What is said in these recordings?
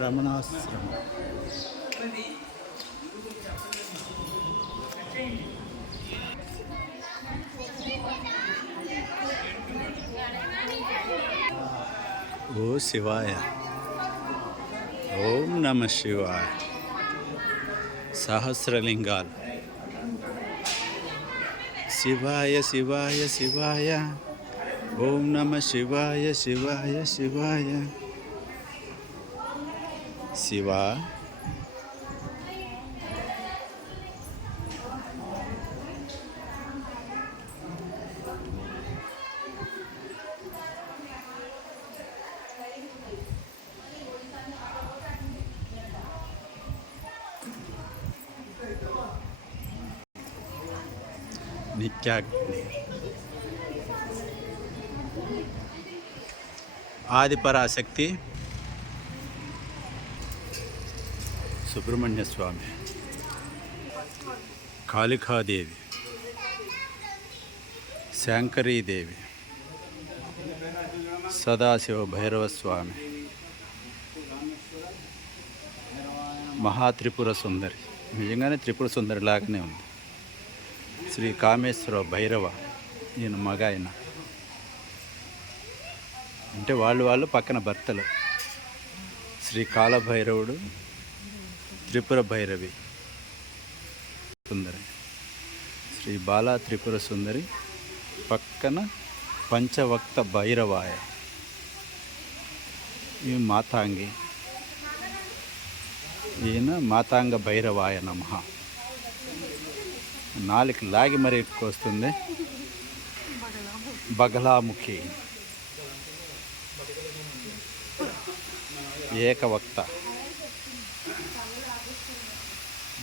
रमणाश्रम। ఓ శివాయ ఓం నమ శివాయ సహస్రలింగాలు శివాయ శివాయ శివాయ ఓం నమ శివాయ శివాయ శివాయ శివ నిత్యాగ్ని ఆదిపరాశక్తి సుబ్రహ్మణ్య స్వామి కాళికాదేవి శాంకరీదేవి సదాశివ భైరవ స్వామి మహాత్రిపుర సుందరి నిజంగానే త్రిపుర సుందరి లాగానే ఉంది శ్రీ కామేశ్వర భైరవ ఈయన మగ ఆయన అంటే వాళ్ళు వాళ్ళు పక్కన భర్తలు. శ్రీ కాలభైరవుడు త్రిపుర భైరవి. సుందరి. శ్రీ బాలా త్రిపుర సుందరి పక్కన పంచవక్త భైరవాయ. ఈ మాతాంగి. ఈయన మాతాంగ భైరవాయ నమ. నాలుగు లాగి మరి ఎక్కువ వస్తుంది బగలాముఖి. ఏకవక్త.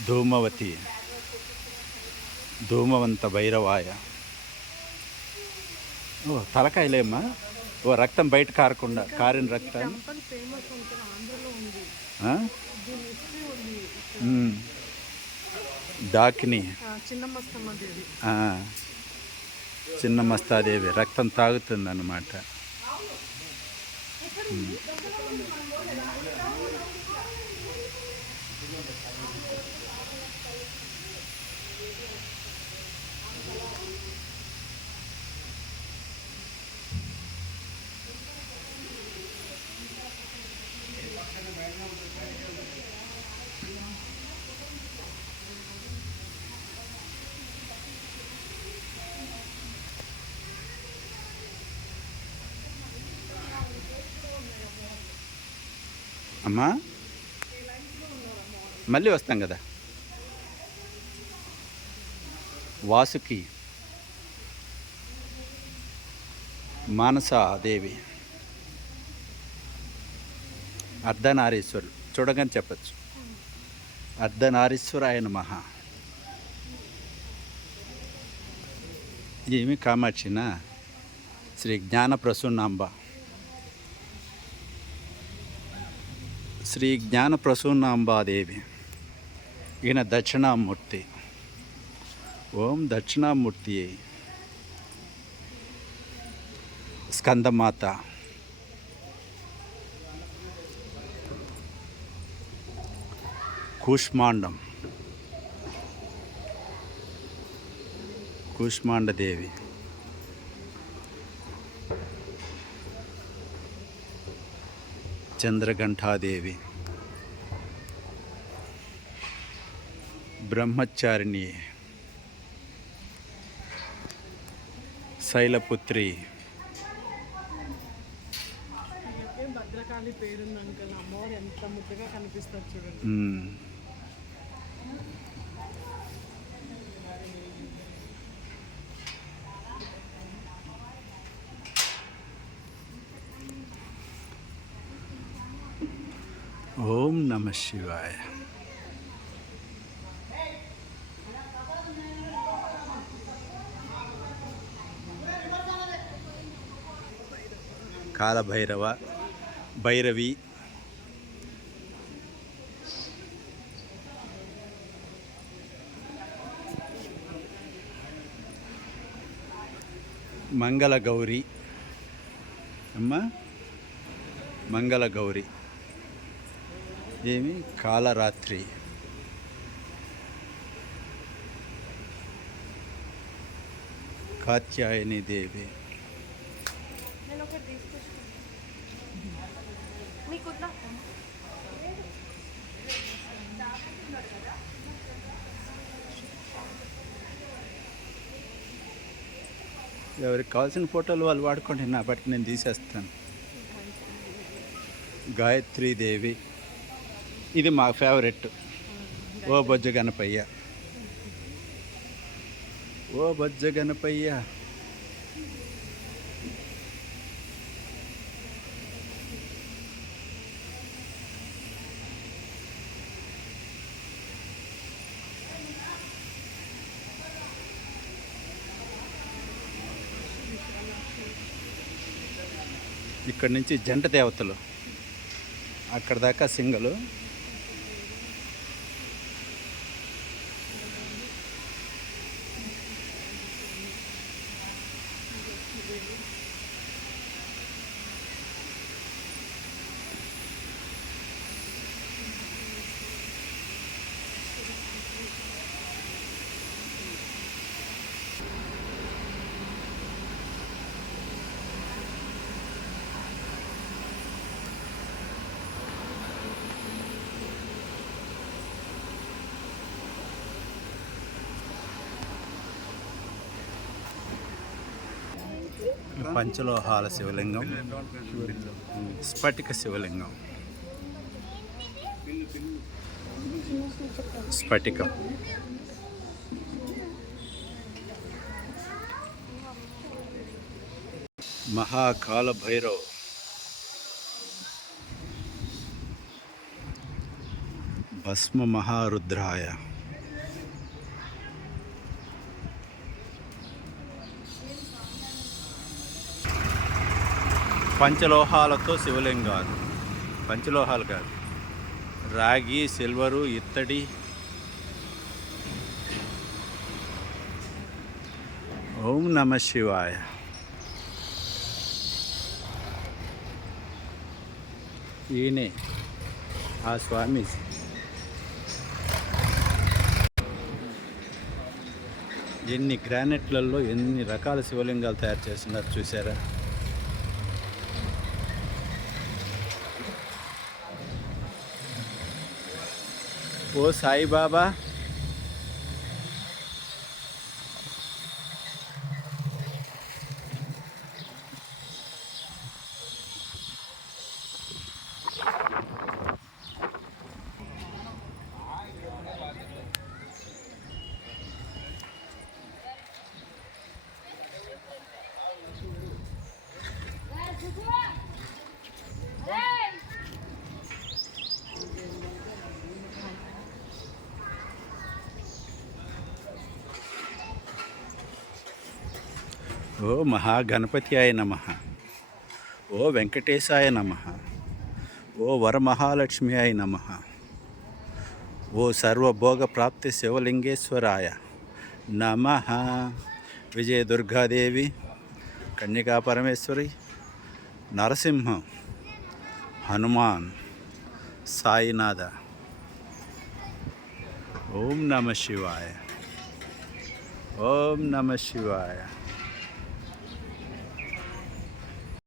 ధూమవతి. ధూమవంత భైరవాయ. ఓ తలకాయలేమ్మా. ఓ రక్తం బయట కారకుండా కారిన రక్తాన్ని. డాకిని. ఆ, చిన్న మస్తమ్మ దేవి ఆ. చిన్న మస్తాదేవి. రక్తం తాగుతుందన్నమాట. అమ్మా. మళ్ళీ వస్తాం కదా. వాసుకి. మానసాదేవి అర్ధనారీశ్వరుడు. చూడగానే చెప్పచ్చు. అర్ధనారీశ్వరాయన మహా ఏమి కామాక్షినా? శ్రీ జ్ఞాన ప్రసూన్నాంబ శ్రీ జ్ఞాన ప్రసూనాంబాదేవి ఈయన దక్షిణామూర్తి. ఓం దక్షిణామూర్తి స్కందమాత. కూష్మాండం. కూష్మాండదేవి. చంద్రఘంటాదేవి. బ్రహ్మచారిణి. శైలపుత్రి. భద్రకాళి పేరుంది అంకల్ అమ్మవారు ఎంత ముద్దగా కనిపిస్తారు చూడండి. நம சிவாய காலபைரவ பைரவி மங்கள கௌரி அம்மா மங்கள கௌரி ఏమి? కాలరాత్రి. కాత్యాయని దేవి. ఎవరికి కావాల్సిన ఫోటోలు వాళ్ళు వాడుకోండి నా బట్టి నేను తీసేస్తాను. గాయత్రీ దేవి. ఇది మా ఫేవరెట్ ఓ బొజ్జ గణపయ్య. ఓ బొజ్జ గణపయ్య. ఇక్కడ నుంచి జంట దేవతలు. అక్కడ దాకా సింగలు. పంచలోహాల శివలింగం స్ఫటిక శివలింగం. స్ఫటికం. మహాకాల భైరవ్ భస్మ మహారుద్రాయ పంచలోహాలతో శివలింగాలు పంచలోహాలు కాదు. రాగి సిల్వరు ఇత్తడి. ఓం నమ శివాయ. ఈయనే ఆ స్వామి. ఎన్ని గ్రానైట్లలో ఎన్ని రకాల శివలింగాలు తయారు చేస్తున్నారు చూసారా ఓ సాయిబాబా ఓ మహాగణపతి ఆయ నమ. ఓ వెంకటేశాయ నమ. ఓ వరమహాలక్ష్మి ఆయ నమ. ఓ సర్వభోగ ప్రాప్తి శివలింగేశ్వరాయ నమ. విజయ దుర్గాదేవి కన్యకా పరమేశ్వరి నరసింహం హనుమాన్ సాయినాథ. ఓం నమ శివాయ. ఓం నమ శివాయ.